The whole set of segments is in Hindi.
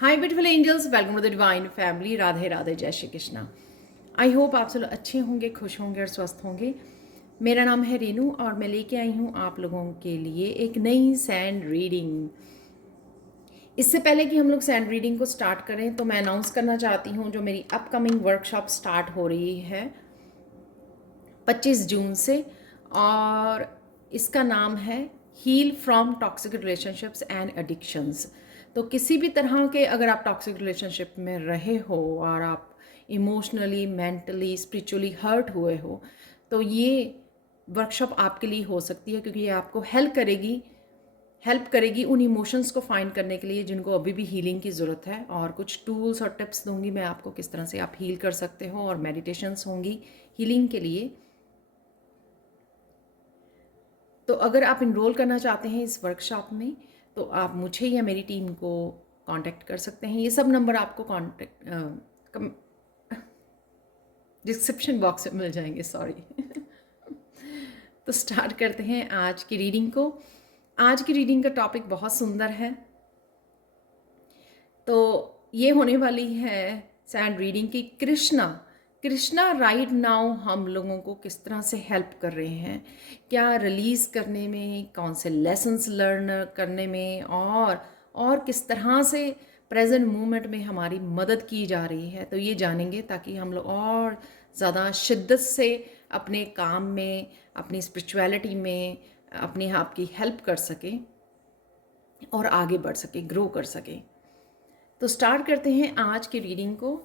Hi beautiful angels, welcome to the divine family. Radhe Radhe, जय श्री कृष्णा। आई होप आप सब लोग अच्छे होंगे, खुश होंगे और स्वस्थ होंगे। मेरा नाम है रेनू और मैं लेके आई हूँ आप लोगों के लिए एक नई सैंड रीडिंग। इससे पहले कि हम लोग सैंड रीडिंग को स्टार्ट करें तो मैं अनाउंस करना चाहती हूँ जो मेरी अपकमिंग वर्कशॉप स्टार्ट हो रही है 25 जून से, और इसका नाम है heal from toxic relationships and addictions. तो किसी भी तरह के अगर आप टॉक्सिक रिलेशनशिप में रहे हो और आप इमोशनली, मेंटली, स्पिरिचुअली हर्ट हुए हो, तो ये वर्कशॉप आपके लिए हो सकती है, क्योंकि ये आपको हेल्प करेगी उन इमोशंस को फाइंड करने के लिए जिनको अभी भी हीलिंग की ज़रूरत है। और कुछ टूल्स और टिप्स दूंगी मैं आपको किस तरह से आप हील कर सकते हो, और मेडिटेशंस होंगी हीलिंग के लिए। तो अगर आप इनरोल करना चाहते हैं इस वर्कशॉप में तो आप मुझे या मेरी टीम को कांटेक्ट कर सकते हैं। ये सब नंबर आपको डिस्क्रिप्शन बॉक्स में मिल जाएंगे, सॉरी। तो स्टार्ट करते हैं आज की रीडिंग को। आज की रीडिंग का टॉपिक बहुत सुंदर है। तो ये होने वाली है सैंड रीडिंग की कृष्णा। कृष्णा राइट नाउ हम लोगों को किस तरह से हेल्प कर रहे हैं, क्या रिलीज़ करने में, कौन से लेसन्स लर्न करने में, और किस तरह से प्रेजेंट मोमेंट में हमारी मदद की जा रही है। तो ये जानेंगे ताकि हम लोग और ज़्यादा शिद्दत से अपने काम में, अपनी स्पिरिचुअलिटी में अपने आप की हेल्प कर सकें और आगे बढ़ सके, ग्रो कर सकें। तो स्टार्ट करते हैं आज की रीडिंग को।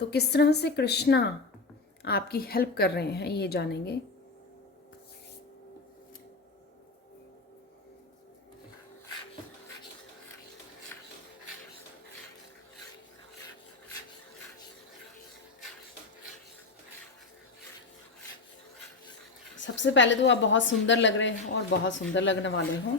तो किस तरह से कृष्णा आपकी हेल्प कर रहे हैं ये जानेंगे। सबसे पहले तो आप बहुत सुंदर लग रहे हो और बहुत सुंदर लगने वाले हो।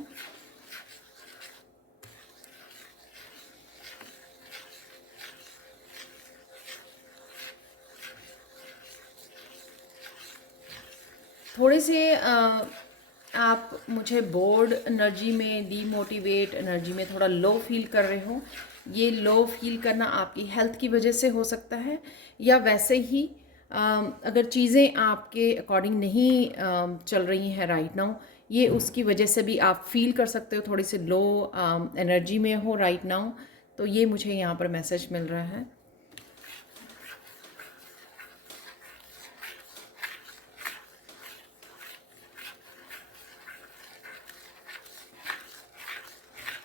थोड़े से आप मुझे बोर्ड एनर्जी में, डीमोटिवेट एनर्जी में थोड़ा लो फील कर रहे हो। ये लो फील करना आपकी हेल्थ की वजह से हो सकता है, या वैसे ही अगर चीज़ें आपके अकॉर्डिंग नहीं चल रही हैं राइट नाउ, ये उसकी वजह से भी आप फील कर सकते हो, थोड़ी सी लो एनर्जी में हो राइट नाउ। तो ये मुझे यहाँ पर मैसेज मिल रहा है।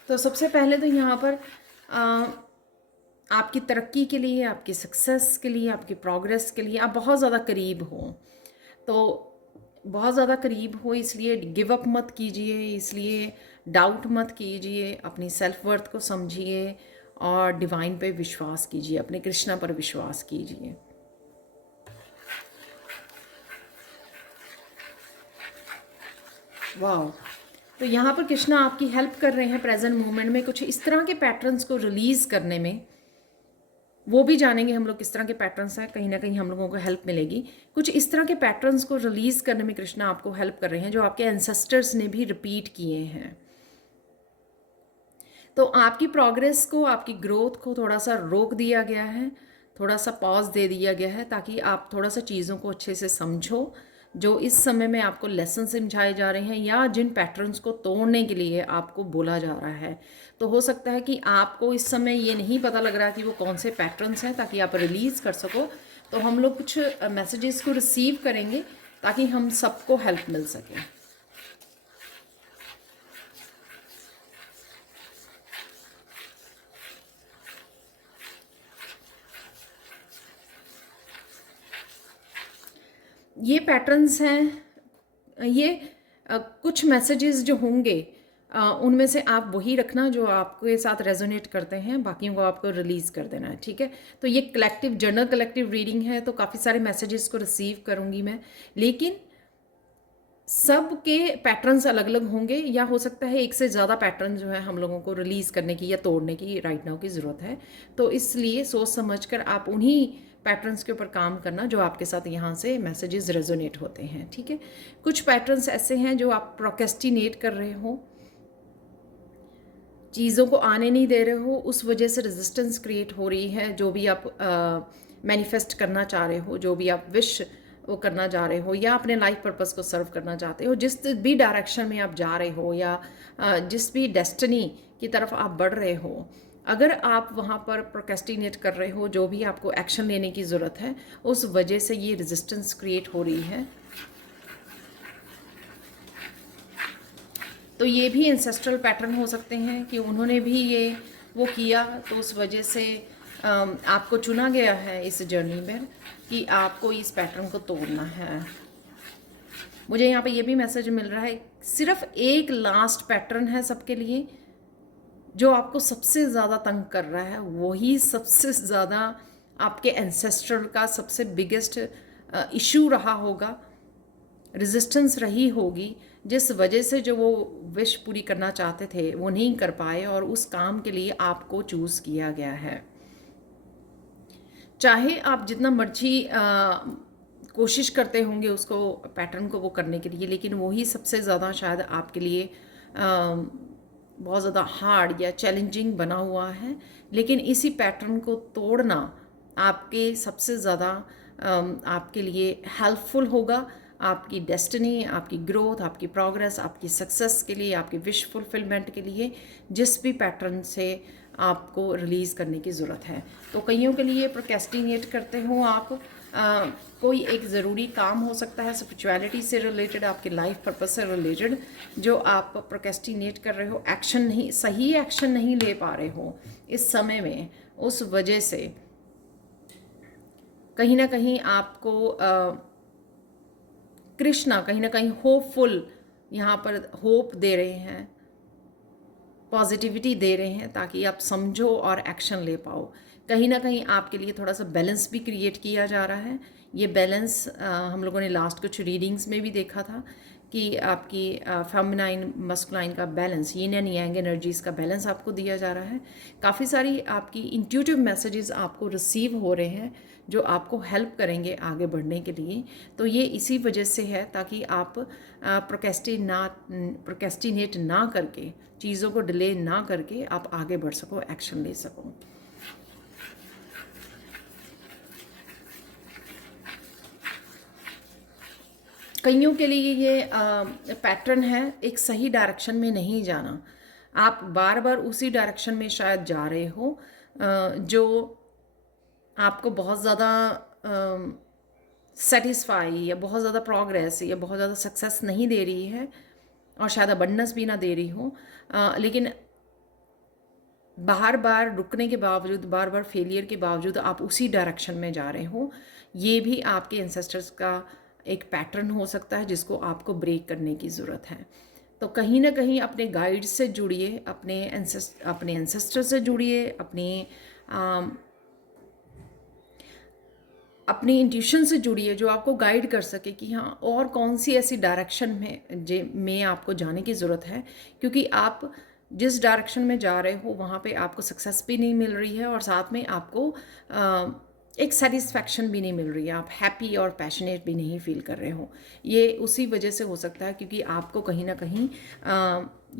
तो सबसे पहले तो यहाँ पर आपकी तरक्की के लिए, आपकी सक्सेस के लिए, आपकी प्रोग्रेस के लिए आप बहुत ज़्यादा करीब हो। तो बहुत ज़्यादा करीब हो, इसलिए गिव अप मत कीजिए, इसलिए डाउट मत कीजिए, अपनी सेल्फ वर्थ को समझिए और डिवाइन पे विश्वास कीजिए, अपने कृष्णा पर विश्वास कीजिए। वाह। तो यहाँ पर कृष्णा आपकी हेल्प कर रहे हैं प्रेजेंट मोमेंट में कुछ इस तरह के पैटर्न्स को रिलीज़ करने में। वो भी जानेंगे हम लोग किस तरह के पैटर्न्स हैं, कहीं ना कहीं हम लोगों को हेल्प मिलेगी। कुछ इस तरह के पैटर्न्स को रिलीज़ करने में कृष्णा आपको हेल्प कर रहे हैं जो आपके एंसेस्टर्स ने भी रिपीट किए हैं। तो आपकी प्रोग्रेस को, आपकी ग्रोथ को थोड़ा सा रोक दिया गया है, थोड़ा सा पॉज दे दिया गया है, ताकि आप थोड़ा सा चीज़ों को अच्छे से समझो जो इस समय में आपको लेसन समझाए जा रहे हैं, या जिन पैटर्न्स को तोड़ने के लिए आपको बोला जा रहा है। तो हो सकता है कि आपको इस समय ये नहीं पता लग रहा कि वो कौन से पैटर्न्स हैं, ताकि आप रिलीज़ कर सको। तो हम लोग कुछ मैसेजेस को रिसीव करेंगे ताकि हम सबको हेल्प मिल सके। ये पैटर्न्स हैं, ये कुछ मैसेजेस जो होंगे उनमें से आप वही रखना जो आपके साथ रेजोनेट करते हैं, बाकियों को आपको रिलीज़ कर देना है, ठीक है। तो ये कलेक्टिव जनरल कलेक्टिव रीडिंग है, तो काफ़ी सारे मैसेजेस को रिसीव करूँगी मैं, लेकिन सब के पैटर्न्स अलग अलग होंगे, या हो सकता है एक से ज़्यादा पैटर्न जो है हम लोगों को रिलीज़ करने की या तोड़ने की राइट नाउ की ज़रूरत है। तो इसलिए सोच समझ कर आप उन्हीं पैटर्न्स के ऊपर काम करना जो आपके साथ यहाँ से मैसेजेस रेजोनेट होते हैं, ठीक है। कुछ पैटर्न्स ऐसे हैं जो आप प्रोक्रेस्टिनेट कर रहे हो, चीज़ों को आने नहीं दे रहे हो, उस वजह से रेजिस्टेंस क्रिएट हो रही है। जो भी आप मैनिफेस्ट करना चाह रहे हो, जो भी आप विश वो करना चाह रहे हो, या अपने लाइफ पर्पस को सर्व करना चाहते हो, जिस भी डायरेक्शन में आप जा रहे हो, या जिस भी डेस्टिनी की तरफ आप बढ़ रहे हो, अगर आप वहाँ पर प्रोक्रेस्टिनेट कर रहे हो, जो भी आपको एक्शन लेने की ज़रूरत है, उस वजह से ये रेजिस्टेंस क्रिएट हो रही है। तो ये भी एंसेस्ट्रल पैटर्न हो सकते हैं कि उन्होंने भी ये वो किया, तो उस वजह से आपको चुना गया है इस जर्नी में कि आपको इस पैटर्न को तोड़ना है। मुझे यहाँ पे ये भी मैसेज मिल रहा है, सिर्फ एक लास्ट पैटर्न है सबके लिए जो आपको सबसे ज़्यादा तंग कर रहा है, वही सबसे ज़्यादा आपके एंसेस्ट्रल का सबसे बिगेस्ट इशू रहा होगा, रेजिस्टेंस रही होगी, जिस वजह से जो वो विश पूरी करना चाहते थे वो नहीं कर पाए, और उस काम के लिए आपको चूज़ किया गया है। चाहे आप जितना मर्जी कोशिश करते होंगे उसको पैटर्न को वो करने के लिए, लेकिन वही सबसे ज़्यादा शायद आपके लिए बहुत ज़्यादा हार्ड या चैलेंजिंग बना हुआ है। लेकिन इसी पैटर्न को तोड़ना आपके सबसे ज़्यादा आपके लिए हेल्पफुल होगा, आपकी डेस्टिनी, आपकी ग्रोथ, आपकी प्रोग्रेस, आपकी सक्सेस के लिए, आपकी विश फुलफिलमेंट के लिए जिस भी पैटर्न से आपको रिलीज़ करने की ज़रूरत है। तो कईयों के लिए प्रोक्रेस्टिनेट करते हो आप, कोई एक ज़रूरी काम हो सकता है स्पिरिचुअलिटी से रिलेटेड, आपके लाइफ पर्पस से रिलेटेड, जो आप प्रोक्रेस्टिनेट कर रहे हो, एक्शन नहीं, सही एक्शन नहीं ले पा रहे हो इस समय में, उस वजह से कहीं ना कहीं आपको कृष्णा कहीं ना कहीं होपफुल यहाँ पर होप दे रहे हैं, पॉजिटिविटी दे रहे हैं, ताकि आप समझो और एक्शन ले पाओ। कहीं ना कहीं आपके लिए थोड़ा सा बैलेंस भी क्रिएट किया जा रहा है। ये बैलेंस हम लोगों ने लास्ट कुछ रीडिंग्स में भी देखा था कि आपकी फेमिनाइन मस्कुलाइन का balance, yin and yang energies का बैलेंस आपको दिया जा रहा है। काफ़ी सारी आपकी इंट्यूटिव मैसेजेस आपको रिसीव हो रहे हैं जो आपको हेल्प करेंगे आगे बढ़ने के लिए। तो ये इसी वजह से है, ताकि आप प्रोक्रेस्टिनेट ना करके, चीज़ों को डिले ना करके आप आगे बढ़ सको, एक्शन ले सको। कईयों के लिए ये पैटर्न है एक सही डायरेक्शन में नहीं जाना। आप बार बार उसी डायरेक्शन में शायद जा रहे हो जो आपको बहुत ज़्यादा सेटिस्फाई या बहुत ज़्यादा प्रोग्रेस या बहुत ज़्यादा सक्सेस नहीं दे रही है, और शायद अबंडेंस भी ना दे रही हो, लेकिन बार बार रुकने के बावजूद, बार बार फेलियर के बावजूद आप उसी डायरेक्शन में जा रहे हो। ये भी आपके एंसेस्टर्स का एक पैटर्न हो सकता है जिसको आपको ब्रेक करने की ज़रूरत है। तो कहीं ना कहीं अपने गाइड से जुड़िए, अपने एंसेस्टर से जुड़िए, अपनी इंट्यूशन से जुड़िए जो आपको गाइड कर सके कि हाँ और कौन सी ऐसी डायरेक्शन में आपको जाने की ज़रूरत है, क्योंकि आप जिस डायरेक्शन में जा रहे हो वहाँ पे आपको सक्सेस भी नहीं मिल रही है, और साथ में आपको एक सेटिस्फैक्शन भी नहीं मिल रही है, आप हैप्पी और पैशनेट भी नहीं फील कर रहे हो। ये उसी वजह से हो सकता है क्योंकि आपको कहीं ना कहीं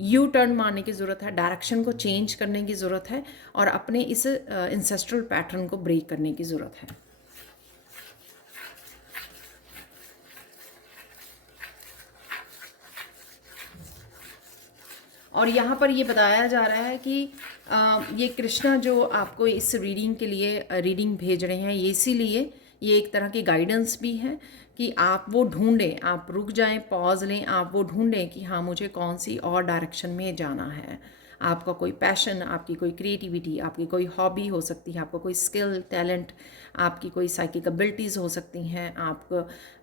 यू टर्न मारने की ज़रूरत है, डायरेक्शन को चेंज करने की ज़रूरत है, और अपने इस इंसेस्ट्रल पैटर्न को ब्रेक करने की ज़रूरत है। और यहाँ पर ये बताया जा रहा है कि ये कृष्णा जो आपको इस रीडिंग के लिए रीडिंग भेज रहे हैं, ये इसीलिए ये एक तरह की गाइडेंस भी है कि आप वो ढूंढें, आप रुक जाएं, पॉज लें, आप वो ढूंढें कि हाँ मुझे कौन सी और डायरेक्शन में जाना है। आपका कोई पैशन, आपकी कोई क्रिएटिविटी, आपकी कोई हॉबी हो सकती है, आपका कोई स्किल, टैलेंट, आपकी कोई साइकिक एबिलिटीज़ हो सकती हैं,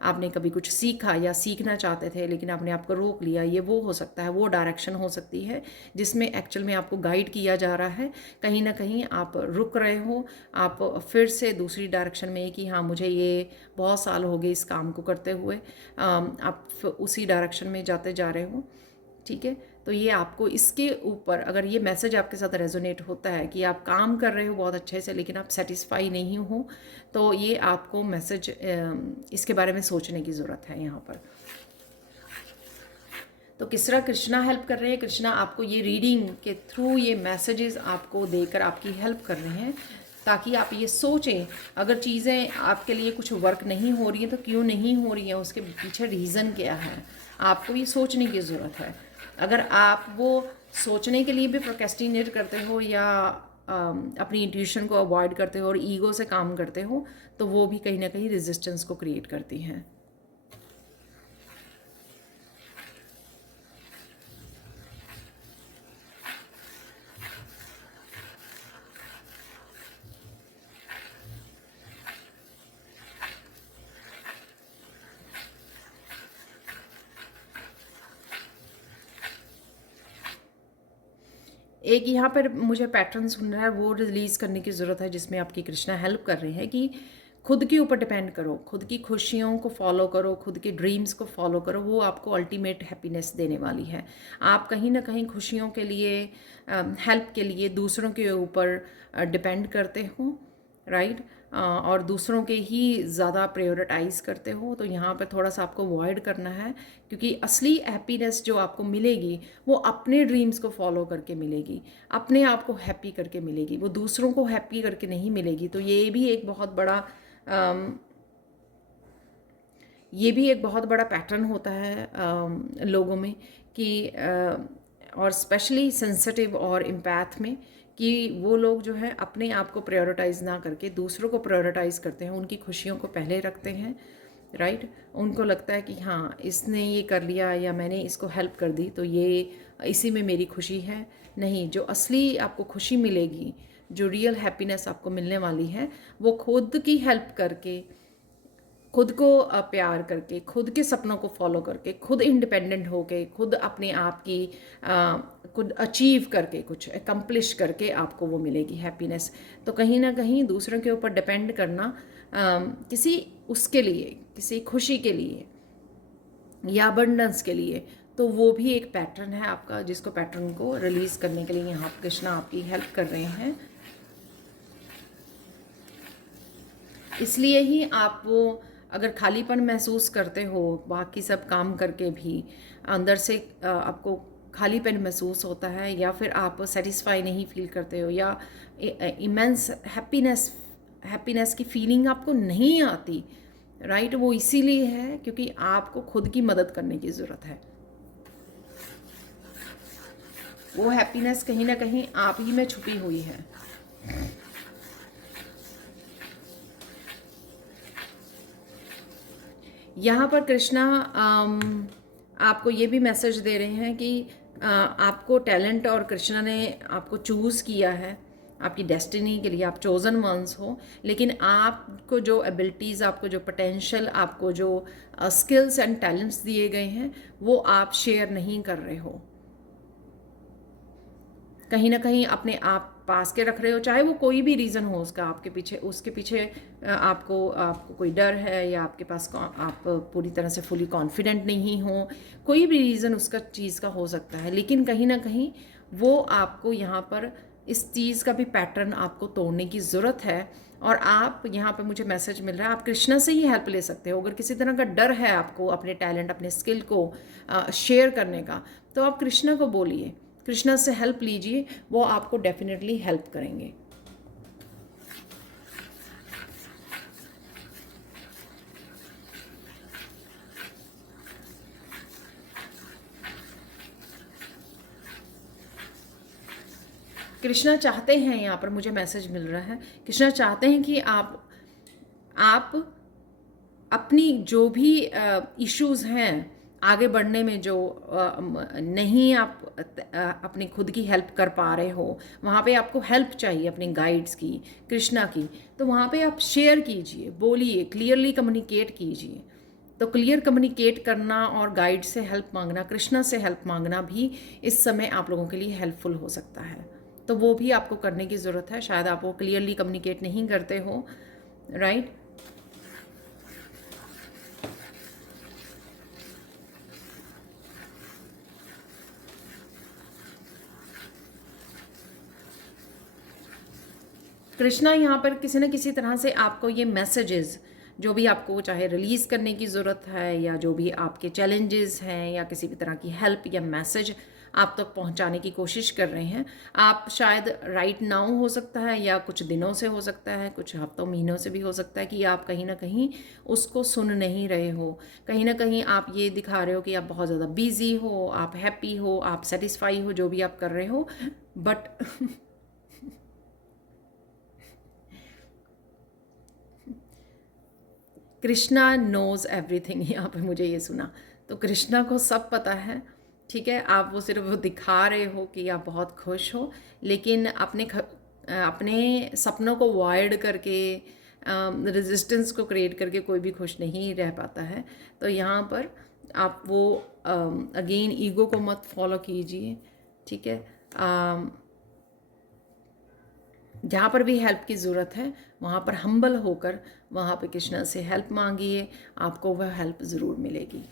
आपने कभी कुछ सीखा या सीखना चाहते थे लेकिन आपने आपको रोक लिया, ये वो हो सकता है, वो डायरेक्शन हो सकती है जिसमें एक्चुअल में आपको गाइड किया जा रहा है। कहीं ना कहीं आप रुक रहे हो, आप फिर से दूसरी डायरेक्शन में कि हाँ मुझे ये बहुत साल हो गए इस काम को करते हुए, आप उसी डायरेक्शन में जाते जा रहे हो। ठीक है। तो ये आपको इसके ऊपर अगर ये मैसेज आपके साथ रेजोनेट होता है कि आप काम कर रहे हो बहुत अच्छे से लेकिन आप सेटिस्फाई नहीं हो, तो ये आपको मैसेज इसके बारे में सोचने की ज़रूरत है यहाँ पर। तो किस तरह कृष्णा हेल्प कर रहे हैं? कृष्णा आपको ये रीडिंग के थ्रू ये मैसेजेस आपको देकर आपकी हेल्प कर रहे हैं, ताकि आप ये सोचें अगर चीज़ें आपके लिए कुछ वर्क नहीं हो रही हैं तो क्यों नहीं हो रही हैं, उसके पीछे रीज़न क्या है, आपको ये सोचने की ज़रूरत है। अगर आप वो सोचने के लिए भी प्रोक्रेस्टिनेट करते हो या अपनी इंट्यूशन को अवॉइड करते हो और ईगो से काम करते हो, तो वो भी कहीं ना कहीं रेजिस्टेंस को क्रिएट करती हैं। एक यहाँ पर मुझे पैटर्न सुन रहा है, वो रिलीज़ करने की ज़रूरत है, जिसमें आपकी कृष्णा हेल्प कर रहे हैं कि खुद के ऊपर डिपेंड करो, खुद की खुशियों को फॉलो करो, खुद के ड्रीम्स को फॉलो करो, वो आपको अल्टीमेट हैप्पीनेस देने वाली है। आप कहीं ना कहीं खुशियों के लिए, हेल्प के लिए दूसरों के ऊपर डिपेंड करते हो, राइट, और दूसरों के ही ज़्यादा प्रायोरिटाइज़ करते हो, तो यहाँ पे थोड़ा सा आपको अवॉइड करना है, क्योंकि असली हैप्पीनेस जो आपको मिलेगी वो अपने ड्रीम्स को फॉलो करके मिलेगी, अपने आप को हैप्पी करके मिलेगी, वो दूसरों को हैप्पी करके नहीं मिलेगी। तो ये भी एक बहुत बड़ा पैटर्न होता है लोगों में कि और स्पेशली सेंसिटिव और इम्पैथ में, कि वो लोग जो है अपने आप को प्रायोरिटाइज़ ना करके दूसरों को प्रायोरिटाइज़ करते हैं, उनकी खुशियों को पहले रखते हैं, राइट। उनको लगता है कि हाँ इसने ये कर लिया या मैंने इसको हेल्प कर दी तो ये इसी में मेरी खुशी है। नहीं, जो असली आपको खुशी मिलेगी, जो रियल हैप्पीनेस आपको मिलने वाली है, वो खुद की हेल्प करके, खुद को प्यार करके, खुद के सपनों को फॉलो करके, खुद इंडिपेंडेंट होके, खुद अपने आप की खुद अचीव करके, कुछ एकम्प्लिश करके आपको वो मिलेगी हैप्पीनेस। तो कहीं ना कहीं दूसरों के ऊपर डिपेंड करना किसी उसके लिए, किसी खुशी के लिए या अबंडेंस के लिए, तो वो भी एक पैटर्न है आपका, जिसको पैटर्न को रिलीज़ करने के लिए यहाँ कृष्णा आपकी हेल्प कर रहे हैं। इसलिए ही आप वो अगर खालीपन महसूस करते हो बाकी सब काम करके भी, अंदर से आपको खालीपन महसूस होता है, या फिर आप सेटिस्फाई नहीं फील करते हो, या इमेंस हैप्पीनेस की फीलिंग आपको नहीं आती, राइट, वो इसीलिए है क्योंकि आपको खुद की मदद करने की ज़रूरत है। वो हैप्पीनेस कहीं ना कहीं आप ही में छुपी हुई है। यहाँ पर कृष्णा आपको ये भी मैसेज दे रहे हैं कि आपको टैलेंट और कृष्णा ने आपको चूज़ किया है आपकी डेस्टिनी के लिए, आप चोज़न वंस हो, लेकिन आपको जो एबिलिटीज़, आपको जो पोटेंशियल, आपको जो स्किल्स एंड टैलेंट्स दिए गए हैं वो आप शेयर नहीं कर रहे हो, कहीं ना कहीं अपने आप पास के रख रहे हो, चाहे वो कोई भी रीज़न हो उसका, उसके पीछे आपको कोई डर है, या आपके पास आप पूरी तरह से फुली कॉन्फिडेंट नहीं हो, कोई भी रीज़न उसका चीज़ का हो सकता है, लेकिन कहीं ना कहीं वो आपको यहाँ पर इस चीज़ का भी पैटर्न आपको तोड़ने की ज़रूरत है। और आप यहाँ पर मुझे मैसेज मिल रहा है आप कृष्णा से ही हेल्प ले सकते हो। अगर किसी तरह का डर है आपको अपने टैलेंट, अपने स्किल को शेयर करने का, तो आप कृष्णा को बोलिए, कृष्णा से हेल्प लीजिए, वो आपको डेफिनेटली हेल्प करेंगे। कृष्णा चाहते हैं, यहाँ पर मुझे मैसेज मिल रहा है, कृष्णा चाहते हैं कि आप अपनी जो भी इश्यूज़ हैं आगे बढ़ने में, जो नहीं आप अपनी खुद की हेल्प कर पा रहे हो, वहाँ पे आपको हेल्प चाहिए अपने गाइड्स की, कृष्णा की, तो वहाँ पे आप शेयर कीजिए, बोलिए, क्लियरली कम्युनिकेट कीजिए। तो क्लियर कम्युनिकेट करना और गाइड से हेल्प मांगना, कृष्णा से हेल्प मांगना भी इस समय आप लोगों के लिए हेल्पफुल हो सकता है। तो वो भी आपको करने की ज़रूरत है, शायद आप वो क्लियरली कम्युनिकेट नहीं करते हो, राइट। कृष्णा यहाँ पर किसी न किसी तरह से आपको ये मैसेजेस, जो भी आपको चाहे रिलीज़ करने की ज़रूरत है, या जो भी आपके चैलेंजेस हैं, या किसी भी तरह की हेल्प या मैसेज आप तक पहुंचाने की कोशिश कर रहे हैं। आप शायद राइट नाउ हो सकता है, या कुछ दिनों से हो सकता है, कुछ हफ्तों महीनों से भी हो सकता है कि आप कहीं ना कहीं उसको सुन नहीं रहे हो। कहीं ना कहीं आप ये दिखा रहे हो कि आप बहुत ज़्यादा बिजी हो, आप हैप्पी हो, आप सेटिस्फाई हो जो भी आप कर रहे हो, बट कृष्णा नोज़ एवरीथिंग, यहाँ पे मुझे ये सुना। तो कृष्णा को सब पता है, ठीक है। आप वो सिर्फ वो दिखा रहे हो कि आप बहुत खुश हो, लेकिन अपने सपनों को वॉइड करके, रेजिस्टेंस को क्रिएट करके कोई भी खुश नहीं रह पाता है। तो यहाँ पर आप वो अगेन ईगो को मत फॉलो कीजिए, ठीक है। जहाँ पर भी हेल्प की ज़रूरत है वहाँ पर हम्बल होकर वहाँ पे कृष्णा से हेल्प मांगिए, आपको वह हेल्प ज़रूर मिलेगी।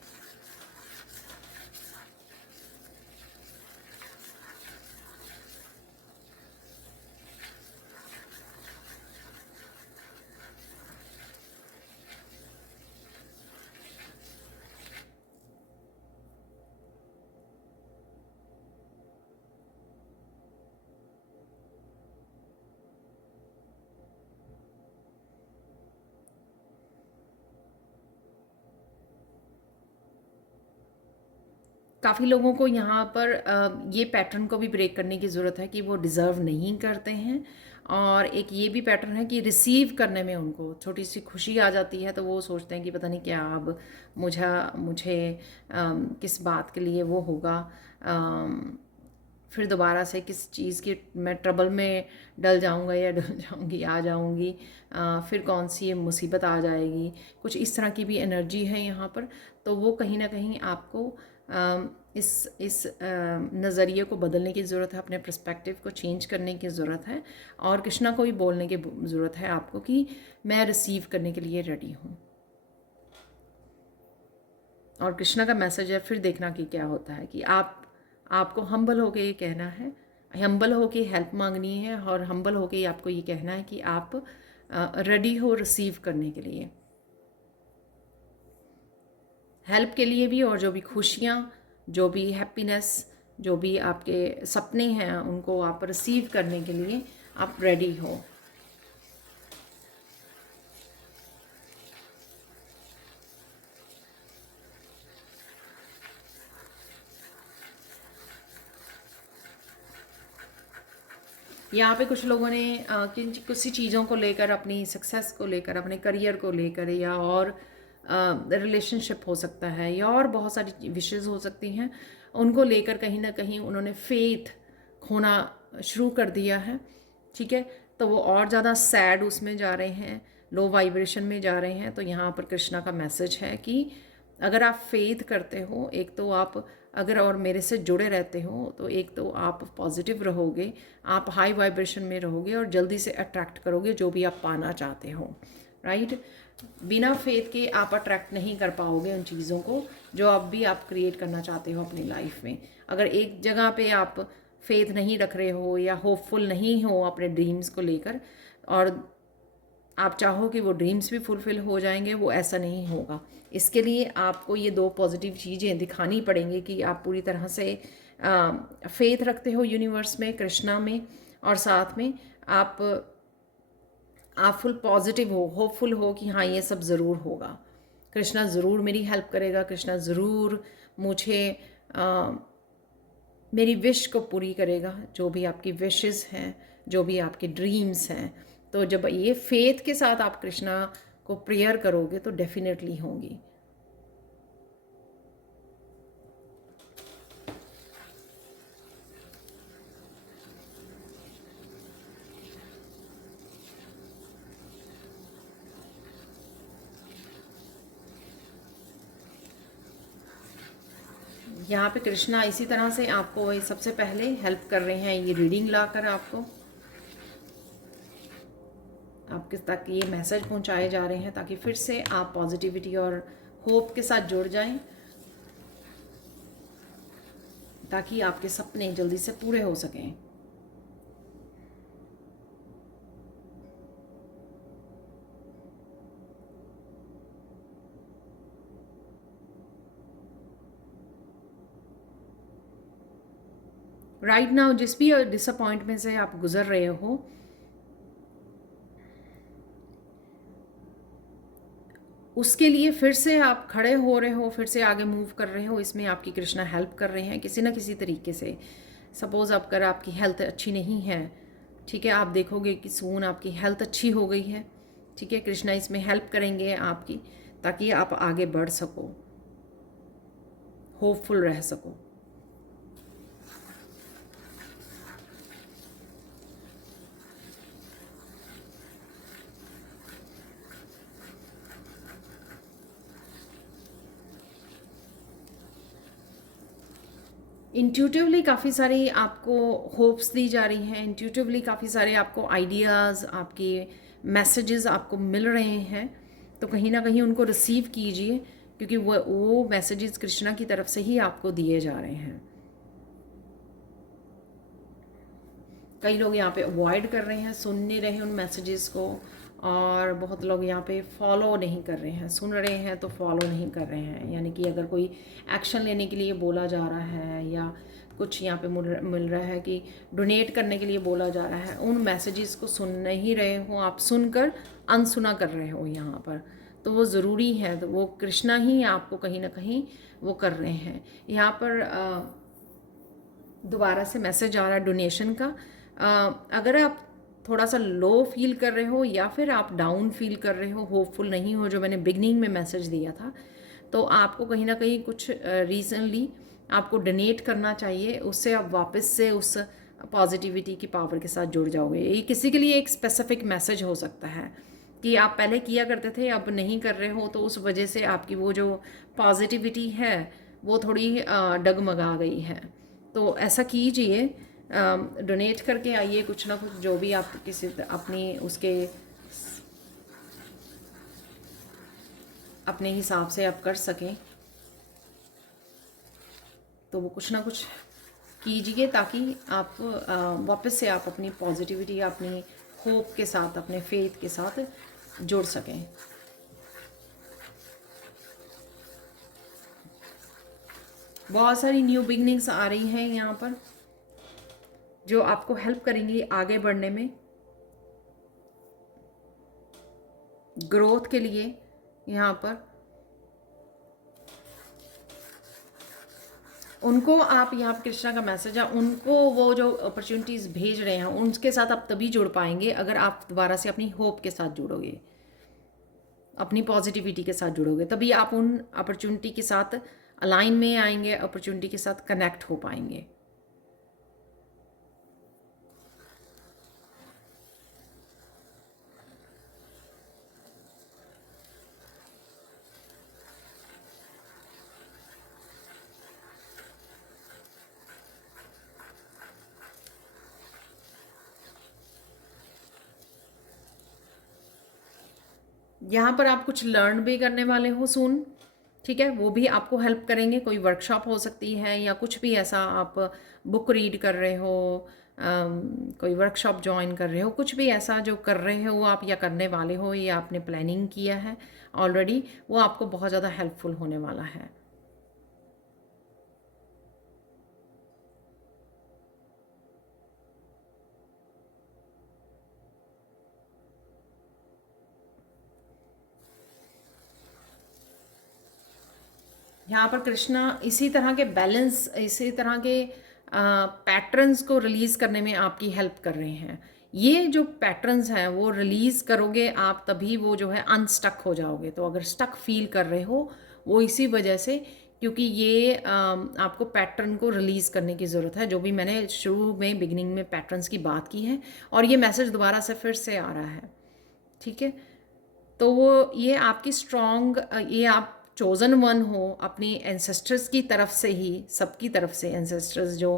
काफ़ी लोगों को यहाँ पर ये पैटर्न को भी ब्रेक करने की ज़रूरत है कि वो डिज़र्व नहीं करते हैं। और एक ये भी पैटर्न है कि रिसीव करने में उनको छोटी सी खुशी आ जाती है, तो वो सोचते हैं कि पता नहीं क्या अब मुझे किस बात के लिए वो होगा, फिर दोबारा से किस चीज़ की मैं ट्रबल में डल जाऊंगा या डल जाऊंगी, आ जाऊंगी, फिर कौन सी ये मुसीबत आ जाएगी। कुछ इस तरह की भी एनर्जी है यहाँ पर। तो वो कहीं ना कहीं आपको इस नज़रिए को बदलने की ज़रूरत है, अपने पर्सपेक्टिव को चेंज करने की ज़रूरत है, और कृष्णा को भी बोलने की ज़रूरत है आपको कि मैं रिसीव करने के लिए रेडी हूँ। और कृष्णा का मैसेज है, फिर देखना कि क्या होता है, कि आपको हम्बल होके ये कहना है, हम्बल होके हेल्प मांगनी है, और हम्बल होके आपको ये कहना है कि आप रेडी हो रिसीव करने के लिए, हेल्प के लिए भी, और जो भी खुशियाँ, जो भी हैप्पीनेस, जो भी आपके सपने हैं उनको आप रिसीव करने के लिए आप रेडी हो। यहाँ पे कुछ लोगों ने कुछ चीज़ों को लेकर, अपनी सक्सेस को लेकर, अपने करियर को लेकर, या और रिलेशनशिप हो सकता है, या और बहुत सारी विशेज़ हो सकती हैं, उनको लेकर कहीं ना कहीं उन्होंने फेथ खोना शुरू कर दिया है, ठीक है। तो वो और ज़्यादा सैड उसमें जा रहे हैं, लो वाइब्रेशन में जा रहे हैं। तो यहाँ पर कृष्णा का मैसेज है कि अगर आप फेथ करते हो, एक तो आप अगर और मेरे से जुड़े रहते हो, तो एक तो आप पॉजिटिव रहोगे, आप हाई वाइब्रेशन में रहोगे, और जल्दी से अट्रैक्ट करोगे जो भी आप पाना चाहते हो, राइट। बिना फेथ के आप अट्रैक्ट नहीं कर पाओगे उन चीज़ों को जो अब भी आप क्रिएट करना चाहते हो अपनी लाइफ में। अगर एक जगह पे आप फेथ नहीं रख रहे हो, या होपफुल नहीं हो अपने ड्रीम्स को लेकर, और आप चाहो कि वो ड्रीम्स भी फुलफ़िल हो जाएंगे, वो ऐसा नहीं होगा। इसके लिए आपको ये दो पॉजिटिव चीज़ें दिखानी पड़ेंगी कि आप पूरी तरह से फेथ रखते हो यूनिवर्स में, कृष्णा में, और साथ में आप फुल पॉजिटिव हो, होपफुल हो कि हाँ ये सब ज़रूर होगा, कृष्णा ज़रूर मेरी हेल्प करेगा, कृष्णा ज़रूर मुझे मेरी विश को पूरी करेगा, जो भी आपकी विशेस हैं, जो भी आपके ड्रीम्स हैं। तो जब ये फेथ के साथ आप कृष्णा को प्रेयर करोगे तो डेफिनेटली होंगी। यहाँ पे कृष्णा इसी तरह से आपको सबसे पहले हेल्प कर रहे हैं, ये रीडिंग लाकर आपको आपके तक ये मैसेज पहुंचाए जा रहे हैं, ताकि फिर से आप पॉजिटिविटी और होप के साथ जुड़ जाएं, ताकि आपके सपने जल्दी से पूरे हो सकें। राइट नाउ जिस भी डिसअपॉइंटमेंट से आप गुजर रहे हो, उसके लिए फिर से आप खड़े हो रहे हो, फिर से आगे मूव कर रहे हो, इसमें आपकी कृष्णा हेल्प कर रहे हैं किसी ना किसी तरीके से। सपोज़ अब अगर आपकी हेल्थ अच्छी नहीं है, ठीक है, आप देखोगे कि सून आपकी हेल्थ अच्छी हो गई है, ठीक है, कृष्णा इसमें हेल्प करेंगे आपकी, ताकि आप आगे बढ़ सको, होपफुल रह सको। इंट्यूटिवली काफ़ी सारी आपको होप्स दी जा रही हैं, इंट्यूटिवली काफ़ी सारे आपको आइडियाज़, आपके मैसेजेस आपको मिल रहे हैं, तो कहीं ना कहीं उनको रिसीव कीजिए, क्योंकि वो मैसेजेस कृष्णा की तरफ से ही आपको दिए जा रहे हैं। कई लोग यहाँ पे अवॉइड कर रहे हैं, सुन नहीं रहे उन मैसेजेस को, और बहुत लोग यहाँ पे फॉलो नहीं कर रहे हैं, सुन रहे हैं तो फॉलो नहीं कर रहे हैं। यानी कि अगर कोई एक्शन लेने के लिए बोला जा रहा है या कुछ यहाँ पे मिल रहा है कि डोनेट करने के लिए बोला जा रहा है, उन मैसेजेस को सुन नहीं रहे हो, आप सुनकर अनसुना कर रहे हो यहाँ पर, तो वो ज़रूरी है, तो वो कृष्णा ही आपको कहीं ना कहीं वो कर रहे हैं। यहाँ पर दोबारा से मैसेज आ रहा है डोनेशन का। अगर आप थोड़ा सा लो फील कर रहे हो या फिर आप डाउन फील कर रहे हो, होपफुल नहीं हो, जो मैंने बिगनिंग में मैसेज दिया था, तो आपको कहीं ना कहीं कुछ रीजनली आपको डोनेट करना चाहिए, उससे आप वापस से उस पॉजिटिविटी की पावर के साथ जुड़ जाओगे। ये किसी के लिए एक स्पेसिफिक मैसेज हो सकता है कि आप पहले किया करते थे, अब नहीं कर रहे हो, तो उस वजह से आपकी वो जो पॉजिटिविटी है वो थोड़ी डगमगा गई है। तो ऐसा कीजिए, डोनेट करके आइए कुछ ना कुछ, जो भी आप किसी अपनी उसके अपने हिसाब से आप कर सकें, तो वो कुछ ना कुछ कीजिए, ताकि आप वापस से आप अपनी पॉजिटिविटी, अपनी होप के साथ, अपने फेथ के साथ जुड़ सकें। बहुत सारी न्यू बिगनिंग्स आ रही हैं यहाँ पर, जो आपको हेल्प करेंगी आगे बढ़ने में, ग्रोथ के लिए। यहाँ पर उनको आप, यहाँ पर कृष्णा का मैसेज है, उनको वो जो अपॉर्चुनिटीज़ भेज रहे हैं उनके साथ आप तभी जुड़ पाएंगे अगर आप दोबारा से अपनी होप के साथ जुड़ोगे, अपनी पॉजिटिविटी के साथ जुड़ोगे, तभी आप उन अपॉर्चुनिटी के साथ अलाइन में आएंगे, अपॉर्चुनिटी के साथ कनेक्ट हो पाएंगे। यहाँ पर आप कुछ लर्न भी करने वाले हो सून, ठीक है, वो भी आपको हेल्प करेंगे। कोई वर्कशॉप हो सकती है या कुछ भी ऐसा, आप बुक रीड कर रहे हो, कोई वर्कशॉप ज्वाइन कर रहे हो, कुछ भी ऐसा जो कर रहे हो आप या करने वाले हो, या आपने प्लानिंग किया है ऑलरेडी, वो आपको बहुत ज़्यादा हेल्पफुल होने वाला है। यहाँ पर कृष्णा इसी तरह के बैलेंस, इसी तरह के पैटर्न्स को रिलीज़ करने में आपकी हेल्प कर रहे हैं। ये जो पैटर्न्स हैं वो रिलीज़ करोगे आप, तभी वो जो है अनस्टक हो जाओगे। तो अगर स्टक फील कर रहे हो, वो इसी वजह से, क्योंकि ये आपको पैटर्न को रिलीज़ करने की ज़रूरत है, जो भी मैंने शुरू में बिगिनिंग में पैटर्न्स की बात की है, और ये मैसेज दोबारा से फिर से आ रहा है, ठीक है। तो वो ये आपकी स्ट्रॉन्ग, ये आप चोज़न वन हो अपनी एंसेस्टर्स की तरफ से ही, सबकी तरफ से, एंसेस्टर्स जो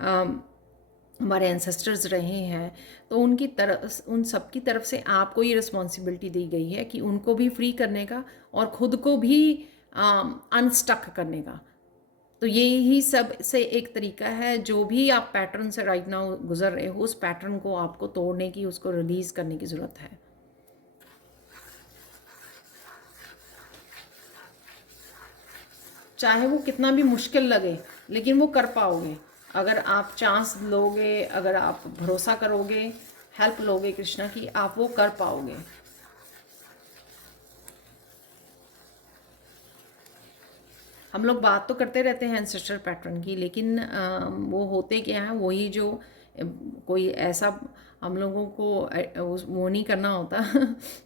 हमारे एंसेस्टर्स रहे हैं, तो उनकी तरफ, उन सब की तरफ से आपको ये रिस्पॉन्सिबिलिटी दी गई है कि उनको भी फ्री करने का और ख़ुद को भी अनस्टक करने का। तो ये ही सब से एक तरीका है, जो भी आप पैटर्न से राइट नाउ गुजर रहे हो, उस पैटर्न को आपको तोड़ने की, उसको रिलीज़ करने की ज़रूरत है। चाहे वो कितना भी मुश्किल लगे, लेकिन वो कर पाओगे। अगर आप चांस लोगे, अगर आप भरोसा करोगे, हेल्प लोगे कृष्णा की, आप वो कर पाओगे। हम लोग बात तो करते रहते हैं एंसेस्टर पैटर्न की, लेकिन वो होते क्या है, वही जो कोई ऐसा हम लोगों को वो नहीं करना होता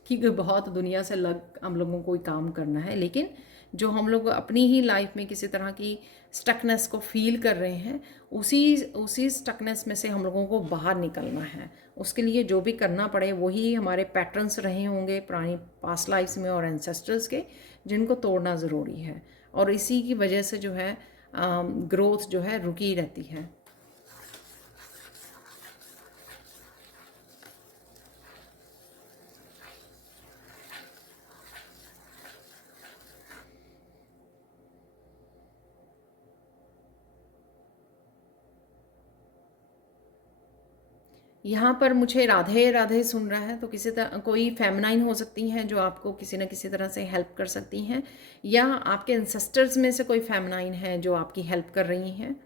कि बहुत दुनिया से अलग हम लोगों को कोई काम करना है, लेकिन जो हम लोग अपनी ही लाइफ में किसी तरह की स्टकनेस को फील कर रहे हैं, उसी उसी स्टकनेस में से हम लोगों को बाहर निकलना है। उसके लिए जो भी करना पड़े वही हमारे पैटर्न्स रहे होंगे पुरानी पास्ट लाइफ्स में और एंसेस्टर्स के, जिनको तोड़ना ज़रूरी है। और इसी की वजह से जो है ग्रोथ जो है रुकी रहती है। यहाँ पर मुझे राधे राधे सुन रहा है, तो किसी तरह कोई फेमिनाइन हो सकती हैं जो आपको किसी न किसी तरह से हेल्प कर सकती हैं, या आपके एंसेस्टर्स में से कोई फेमिनाइन है जो आपकी हेल्प कर रही हैं।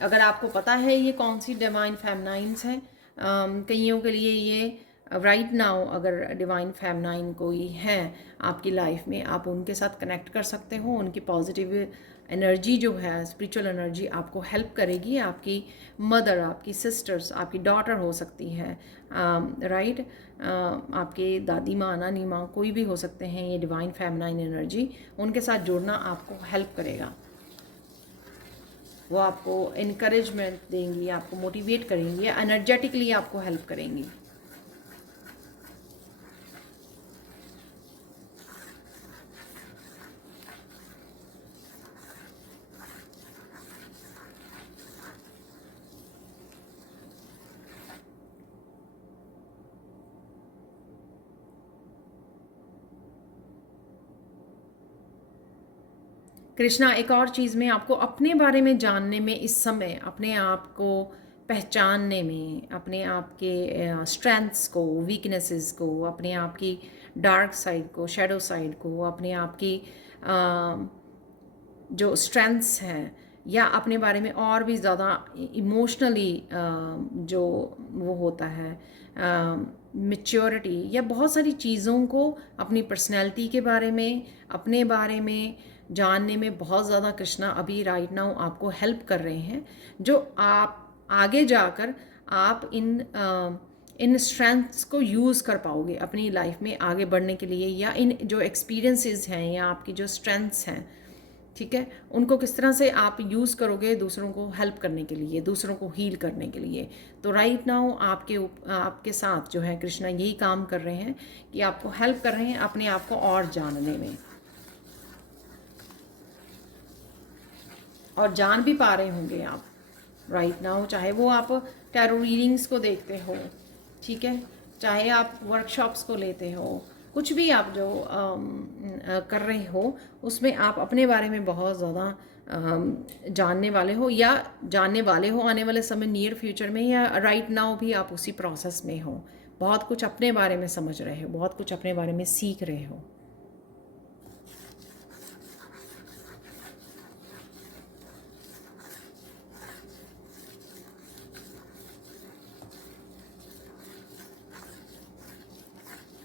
अगर आपको पता है ये कौन सी डिवाइन फेमिनाइंस हैं, कईयों के लिए ये राइट नाउ अगर डिवाइन फेमिनाइन कोई है आपकी लाइफ में, आप उनके साथ कनेक्ट कर सकते हो। उनकी पॉजिटिव एनर्जी जो है, स्पिरिचुअल एनर्जी आपको हेल्प करेगी। आपकी मदर, आपकी सिस्टर्स, आपकी डॉटर हो सकती है, राइट, आपके दादी माँ, नानी माँ, कोई भी हो सकते हैं। ये डिवाइन फेमिनाइन एनर्जी, उनके साथ जुड़ना आपको हेल्प करेगा। वो आपको इनकरेजमेंट देंगी, आपको मोटिवेट करेंगी, या एनर्जेटिकली आपको हेल्प करेंगी। कृष्णा, एक और चीज़ में आपको अपने बारे में जानने में, इस समय अपने आप को पहचानने में, अपने आप के स्ट्रेंथ्स को, वीकनेसेस को, अपने आप की डार्क साइड को, शैडो साइड को, अपने आप की जो स्ट्रेंथ्स हैं, या अपने बारे में और भी ज़्यादा इमोशनली जो वो होता है मैच्योरिटी, या बहुत सारी चीज़ों को, अपनी पर्सनैलिटी के बारे में, अपने बारे में जानने में बहुत ज़्यादा कृष्णा अभी राइट नाउ आपको हेल्प कर रहे हैं, जो आप आगे जाकर आप इन स्ट्रेंथ्स को यूज़ कर पाओगे अपनी लाइफ में आगे बढ़ने के लिए, या इन जो एक्सपीरियंसेस हैं या आपकी जो स्ट्रेंथ्स हैं, ठीक है, उनको किस तरह से आप यूज़ करोगे दूसरों को हेल्प करने के लिए, दूसरों को हील करने के लिए। तो राइट नाउ आपके साथ जो है कृष्णा यही काम कर रहे हैं कि आपको हेल्प कर रहे हैं अपने आप को और जानने में, और जान भी पा रहे होंगे आप राइट नाउ। चाहे वो आप टैरो रीडिंग्स को देखते हो, ठीक है, चाहे आप वर्कशॉप्स को लेते हो, कुछ भी आप जो कर रहे हो, उसमें आप अपने बारे में बहुत ज़्यादा जानने वाले हो, या जानने वाले हो आने वाले समय, नियर फ्यूचर में, या राइट नाउ भी आप उसी प्रोसेस में हो। बहुत कुछ अपने बारे में समझ रहे हो, बहुत कुछ अपने बारे में सीख रहे हो।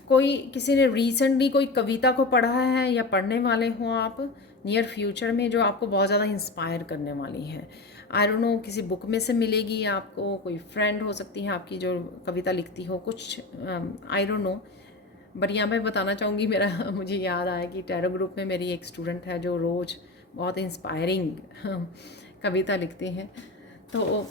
कोई किसी ने रिसेंटली कोई कविता को पढ़ा है या पढ़ने वाले हो आप नियर फ्यूचर में, जो आपको बहुत ज़्यादा इंस्पायर करने वाली है। आई डोंट नो, किसी बुक में से मिलेगी आपको, कोई फ्रेंड हो सकती है आपकी जो कविता लिखती हो, कुछ आई डोंट नो। बट यहाँ मैं बताना चाहूँगी, मेरा मुझे याद आया कि टैरो ग्रुप में मेरी एक स्टूडेंट है जो रोज़ बहुत इंस्पायरिंग कविता लिखती हैं, तो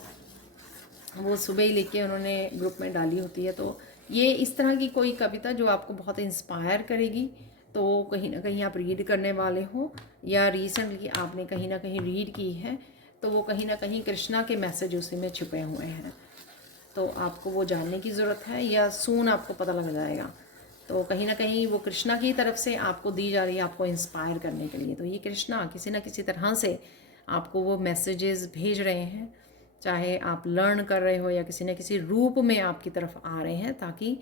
वो सुबह ही लिख के उन्होंने ग्रुप में डाली होती है। तो ये इस तरह की कोई कविता जो आपको बहुत इंस्पायर करेगी, तो कहीं ना कहीं आप रीड करने वाले हो, या रिसेंटली आपने कहीं ना कहीं रीड की है, तो वो कहीं ना कहीं कृष्णा के मैसेज उसी में छुपे हुए हैं। तो आपको वो जानने की ज़रूरत है, या सून आपको पता लग जाएगा। तो कहीं ना कहीं वो कृष्णा की तरफ से आपको दी जा रही है, आपको इंस्पायर करने के लिए। तो ये कृष्णा किसी न किसी तरह से आपको वो मैसेजेस भेज रहे हैं, चाहे आप लर्न कर रहे हो या किसी न किसी रूप में आपकी तरफ आ रहे हैं, ताकि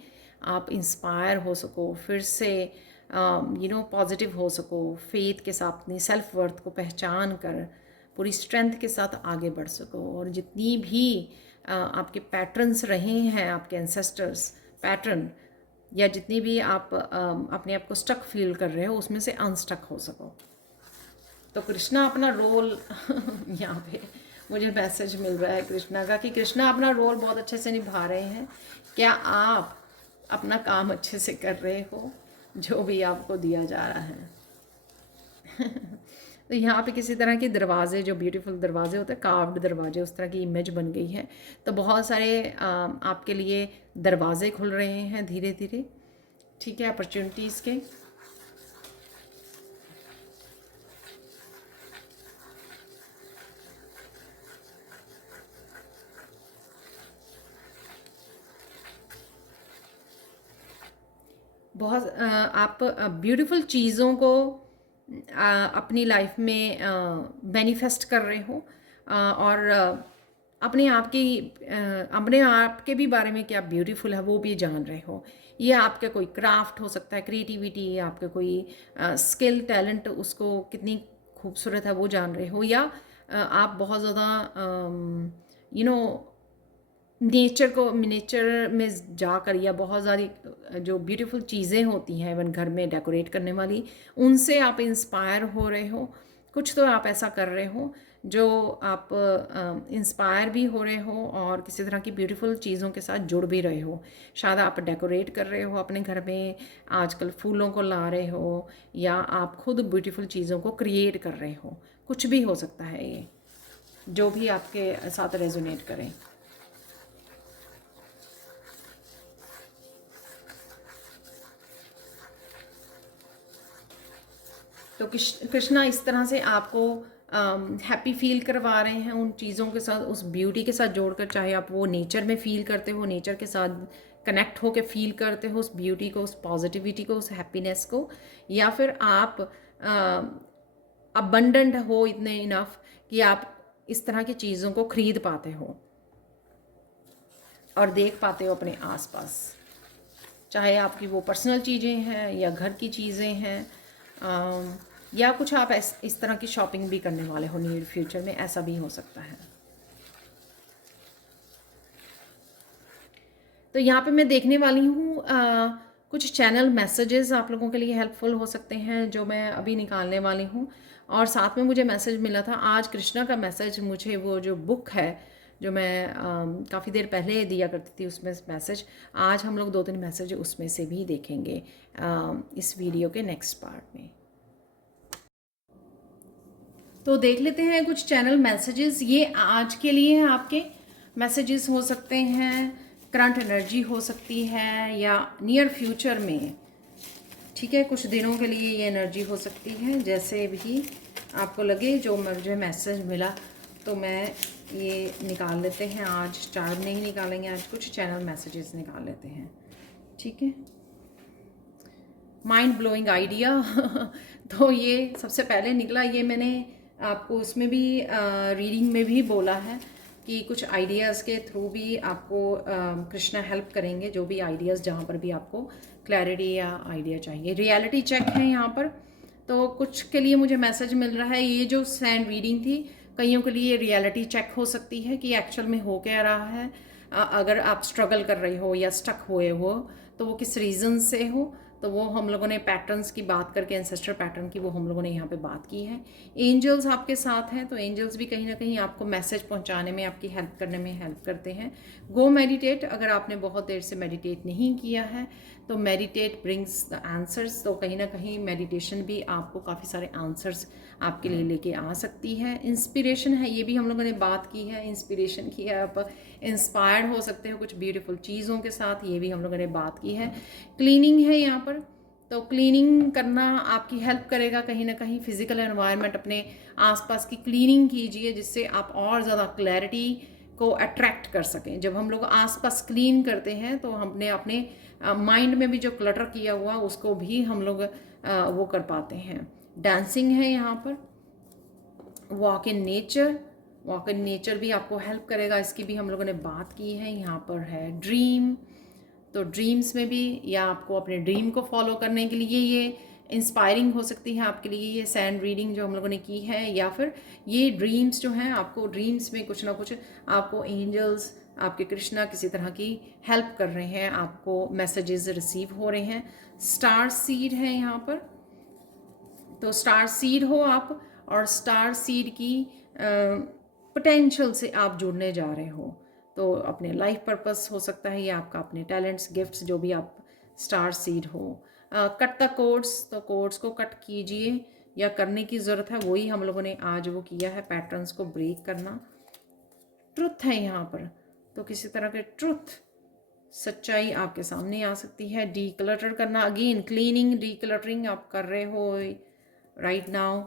आप इंस्पायर हो सको, फिर से पॉजिटिव हो सको, फेथ के साथ अपनी सेल्फ वर्थ को पहचान कर पूरी स्ट्रेंथ के साथ आगे बढ़ सको। और जितनी भी आपके पैटर्न्स रहे हैं, आपके एंसेस्टर्स पैटर्न, या जितनी भी आप अपने आप को स्टक फील कर रहे हो, उसमें से अनस्टक हो सको। तो कृष्णा अपना रोल यहाँ पे मुझे मैसेज मिल रहा है कृष्णा का कि कृष्णा अपना रोल बहुत अच्छे से निभा रहे हैं। क्या आप अपना काम अच्छे से कर रहे हो जो भी आपको दिया जा रहा है? तो यहाँ पे किसी तरह के दरवाजे, जो ब्यूटीफुल दरवाजे होते हैं, कार्व्ड दरवाजे, उस तरह की इमेज बन गई है। तो बहुत सारे आपके लिए दरवाजे खुल रहे हैं धीरे धीरे, ठीक है, अपॉर्चुनिटीज़ के। बहुत आप ब्यूटीफुल चीज़ों को अपनी लाइफ में मैनिफेस्ट कर रहे हो, और अपने आप के भी बारे में क्या ब्यूटीफुल है वो भी जान रहे हो। ये आपका कोई क्राफ्ट हो सकता है, क्रिएटिविटी, आपका कोई स्किल, टैलेंट, उसको कितनी खूबसूरत है वो जान रहे हो। या आप बहुत ज़्यादा यू नो नेचर में जाकर, या बहुत सारी जो ब्यूटीफुल चीज़ें होती हैं इवन घर में डेकोरेट करने वाली, उनसे आप इंस्पायर हो रहे हो। कुछ तो आप ऐसा कर रहे हो जो आप इंस्पायर भी हो रहे हो और किसी तरह की ब्यूटीफुल चीज़ों के साथ जुड़ भी रहे हो। शायद आप डेकोरेट कर रहे हो अपने घर में, आजकल फूलों को ला रहे हो, या आप खुद ब्यूटीफुल चीज़ों को क्रिएट कर रहे हो। कुछ भी हो सकता है ये, जो भी आपके साथ रेजोनेट करें। तो कृष्णा इस तरह से आपको हैप्पी फील करवा रहे हैं उन चीज़ों के साथ, उस ब्यूटी के साथ जोड़कर। चाहे आप वो नेचर में फील करते हो, नेचर के साथ कनेक्ट होकर फील करते हो उस ब्यूटी को, उस पॉजिटिविटी को, उस हैप्पीनेस को, या फिर आप अबंडेंट हो इतने इनफ कि आप इस तरह की चीज़ों को खरीद पाते हो और देख पाते हो अपने आसपास। चाहे आपकी वो पर्सनल चीज़ें हैं या घर की चीज़ें हैं, या कुछ आप इस तरह की शॉपिंग भी करने वाले हो नियर फ्यूचर में, ऐसा भी हो सकता है। तो यहाँ पे मैं देखने वाली हूँ कुछ चैनल मैसेजेस आप लोगों के लिए हेल्पफुल हो सकते हैं जो मैं अभी निकालने वाली हूँ। और साथ में मुझे मैसेज मिला था आज कृष्णा का मैसेज, मुझे वो जो बुक है जो मैं काफ़ी देर पहले दिया करती थी उसमें मैसेज, आज हम लोग 2-3 मैसेज उसमें से भी देखेंगे इस वीडियो के नेक्स्ट पार्ट में। तो देख लेते हैं कुछ चैनल मैसेजेस। ये आज के लिए आपके मैसेजेस हो सकते हैं, करंट एनर्जी हो सकती है, या नियर फ्यूचर में, ठीक है, कुछ दिनों के लिए ये एनर्जी हो सकती है। जैसे भी आपको लगे, जो मुझे मैसेज मिला तो मैं ये निकाल लेते हैं। आज 4 नहीं निकालेंगे, आज कुछ चैनल मैसेजेस निकाल लेते हैं, ठीक है। माइंड ब्लोइंग आइडिया तो ये सबसे पहले निकला, ये मैंने आपको उसमें भी रीडिंग में भी बोला है कि कुछ आइडियाज़ के थ्रू भी आपको कृष्णा हेल्प करेंगे, जो भी आइडियाज़, जहाँ पर भी आपको क्लैरिटी या आइडिया चाहिए। रियलिटी चेक है यहाँ पर, तो कुछ के लिए मुझे मैसेज मिल रहा है, ये जो सैंड रीडिंग थी कईयों के लिए रियलिटी चेक हो सकती है कि एक्चुअल में हो क्या रहा है। अगर आप स्ट्रगल कर रहे हो या स्टक हुए हो तो वो किस रीज़न से हो, तो वो हम लोगों ने पैटर्न्स की बात करके, एंसेस्टर पैटर्न की, वो हम लोगों ने यहाँ पे बात की है। एंजल्स आपके साथ हैं, तो एंजल्स भी कहीं ना कहीं आपको मैसेज पहुँचाने में, आपकी हेल्प करने में हेल्प करते हैं। गो मेडिटेट, अगर आपने बहुत देर से मेडिटेट नहीं किया है तो मेडिटेट ब्रिंग्स द आंसर्स। तो कहीं ना कहीं मेडिटेशन भी आपको काफ़ी सारे आंसर्स आपके लिए लेके आ सकती है। इंस्पिरेशन है, ये भी हम लोगों ने बात की है, इंस्पिरेशन की है, आप इंस्पायर्ड हो सकते हो कुछ ब्यूटीफुल चीज़ों के साथ, ये भी हम लोगों ने बात की है। क्लीनिंग है यहाँ पर, तो क्लीनिंग करना आपकी हेल्प करेगा कहीं ना कहीं। फिजिकल एनवायरनमेंट, अपने आसपास की क्लीनिंग कीजिए जिससे आप और ज़्यादा क्लैरिटी को अट्रैक्ट कर सकें। जब हम लोग आसपास क्लीन करते हैं तो हमने अपने माइंड में भी जो क्लटर किया हुआ उसको भी हम लोग वो कर पाते हैं। डांसिंग है यहाँ पर, walk in nature, walk in nature भी आपको हेल्प करेगा, इसकी भी हम लोगों ने बात की है। यहाँ पर है ड्रीम, तो ड्रीम्स में भी, या आपको अपने ड्रीम को फॉलो करने के लिए ये इंस्पायरिंग हो सकती है आपके लिए ये सैंड रीडिंग जो हम लोगों ने की है, या फिर ये ड्रीम्स जो हैं आपको ड्रीम्स में कुछ ना कुछ आपको एंजल्स, आपके कृष्णा किसी तरह की हेल्प कर रहे हैं, आपको मैसेजेस रिसीव हो रहे हैं। स्टार सीड है यहाँ पर, तो स्टार सीड हो आप, और स्टार सीड की पोटेंशियल से आप जुड़ने जा रहे हो, तो अपने लाइफ पर्पस हो सकता है, या आपका अपने टैलेंट्स गिफ्ट्स जो भी आप स्टार सीड हो। कट द कोड्स, तो कोड्स को कट कीजिए, या करने की ज़रूरत है, वही हम लोगों ने आज वो किया है, पैटर्न्स को ब्रेक करना। ट्रुथ है यहाँ पर, तो किसी तरह के ट्रुथ, सच्चाई आपके सामने आ सकती है। डी क्लटर करना, अगेन क्लीनिंग, डी क्लटरिंग आप कर रहे हो राइट नाउ,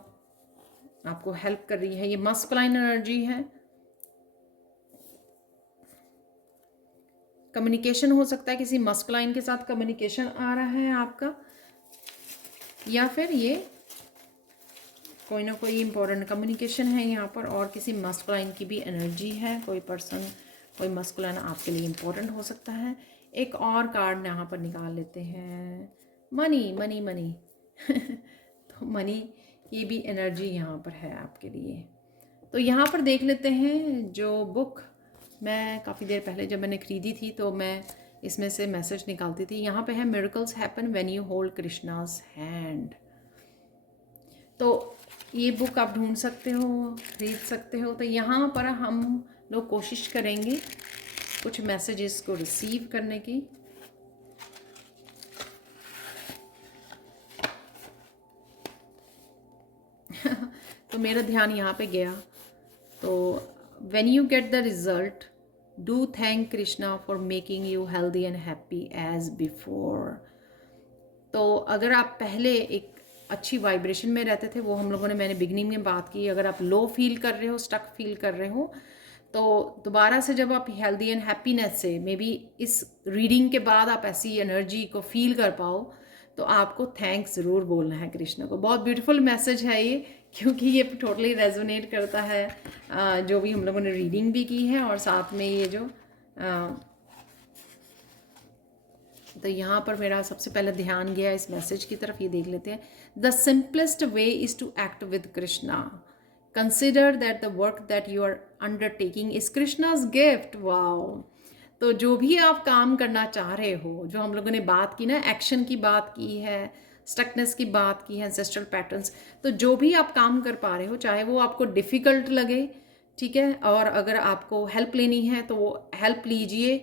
आपको हेल्प कर रही है, ये मस्कुलाइन एनर्जी है। कम्युनिकेशन हो सकता है, किसी मस्कुलाइन के साथ कम्युनिकेशन आ रहा है आपका, या फिर ये कोई ना कोई इंपॉर्टेंट कम्युनिकेशन है यहाँ पर, और किसी मस्कुलाइन की भी एनर्जी है, कोई पर्सन, कोई मस्कुलाइन आपके लिए इंपॉर्टेंट हो सकता है। एक और कार्ड यहाँ पर निकाल लेते हैं, मनी मनी मनी तो मनी की भी एनर्जी यहाँ पर है आपके लिए। तो यहाँ पर देख लेते हैं, जो बुक मैं काफ़ी देर पहले जब मैंने ख़रीदी थी तो मैं इसमें से मैसेज निकालती थी। यहाँ पे है miracles happen when you hold Krishna's hand. तो ये बुक आप ढूंढ सकते हो, खरीद सकते हो। तो यहाँ पर हम लोग कोशिश करेंगे कुछ मैसेजेस को रिसीव करने की। तो मेरा ध्यान यहाँ पे गया, तो when you get the result, do thank Krishna for making you healthy and happy as before। तो अगर आप पहले एक अच्छी वाइब्रेशन में रहते थे, वो हम लोगों ने, मैंने बिगनिंग में बात की, अगर आप लो फील कर रहे हो, स्टक फील कर रहे हो, तो दोबारा से जब आप हेल्दी एंड हैप्पीनेस से, मे बी इस रीडिंग के बाद आप ऐसी एनर्जी को फील कर पाओ, तो आपको थैंक्स ज़रूर बोलना है कृष्ण को। बहुत ब्यूटीफुल मैसेज है ये, क्योंकि ये टोटली रेजोनेट करता है जो भी हम लोगों ने रीडिंग भी की है, और साथ में ये जो तो यहाँ पर मेरा सबसे पहले ध्यान गया इस मैसेज की तरफ। ये देख लेते हैं, the simplest way is to act with Krishna, consider that the work that you are undertaking is Krishna's gift. Wow. तो जो भी आप काम करना चाह रहे हो, जो हम लोगों ने बात की ना, एक्शन की बात की है, स्टकनेस की बात की है, एंसेस्ट्रल पैटर्न्स, तो जो भी आप काम कर पा रहे हो, चाहे वो आपको डिफ़िकल्ट लगे, ठीक है, और अगर आपको हेल्प लेनी है तो वो हेल्प लीजिए,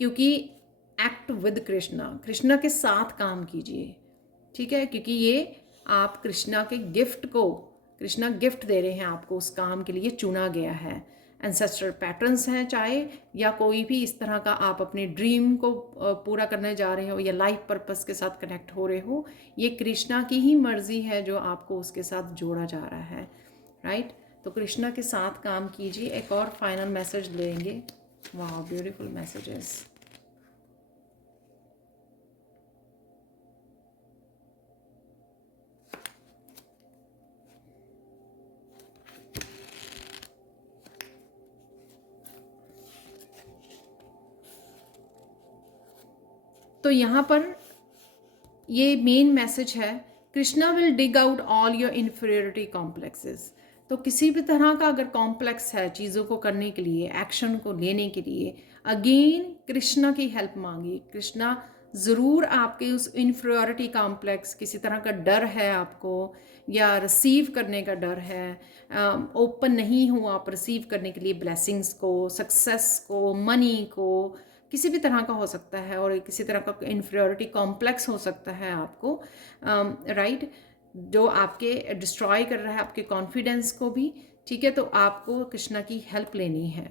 क्योंकि एक्ट विद कृष्णा, कृष्णा के साथ काम कीजिए, ठीक है, क्योंकि ये आप कृष्णा के गिफ्ट को, कृष्णा गिफ्ट दे रहे हैं आपको, उस काम के लिए चुना गया है। एंसेस्ट्रल पैटर्न्स हैं चाहे, या कोई भी इस तरह का आप अपने ड्रीम को पूरा करने जा रहे हो, या लाइफ पर्पस के साथ कनेक्ट हो रहे हो, ये कृष्णा की ही मर्जी है जो आपको उसके साथ जोड़ा जा रहा है, राइट। तो कृष्णा के साथ काम कीजिए। एक और फाइनल मैसेज लेंगे। वाह, ब्यूटीफुल मैसेजेस। तो यहाँ पर ये मेन मैसेज है, Krishna will dig out all your inferiority complexes. तो किसी भी तरह का अगर कॉम्प्लेक्स है चीज़ों को करने के लिए, एक्शन को लेने के लिए, अगेन कृष्णा की हेल्प मांगी। कृष्णा ज़रूर आपके उस इन्फीरियरिटी कॉम्प्लेक्स, किसी तरह का डर है आपको, या रिसीव करने का डर है, ओपन नहीं हो आप रिसीव करने के लिए ब्लेसिंग्स को, सक्सेस को, मनी को, किसी भी तरह का हो सकता है, और किसी तरह का इन्फीरियरिटी कॉम्प्लेक्स हो सकता है आपको, राइट, जो आपके डिस्ट्रॉय कर रहा है आपके कॉन्फिडेंस को भी, ठीक है। तो आपको कृष्णा की हेल्प लेनी है।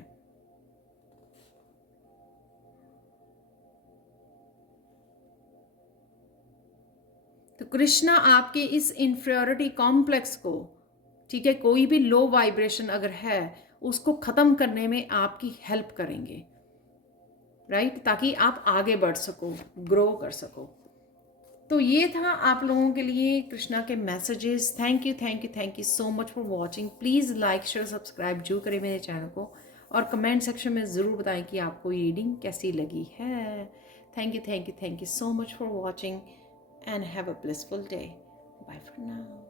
तो कृष्णा आपके इस इन्फीरियरिटी कॉम्प्लेक्स को, ठीक है, कोई भी लो वाइब्रेशन अगर है, उसको ख़त्म करने में आपकी हेल्प करेंगे, राइट, ताकि आप आगे बढ़ सको, ग्रो कर सको। तो ये था आप लोगों के लिए कृष्णा के messages. Thank you thank you thank you so much for watching. Please like share subscribe जरूर करें मेरे चैनल को, और कमेंट सेक्शन में ज़रूर बताएं कि आपको ये रीडिंग कैसी लगी है। Thank you so much for watching and have a blissful day. Bye for now.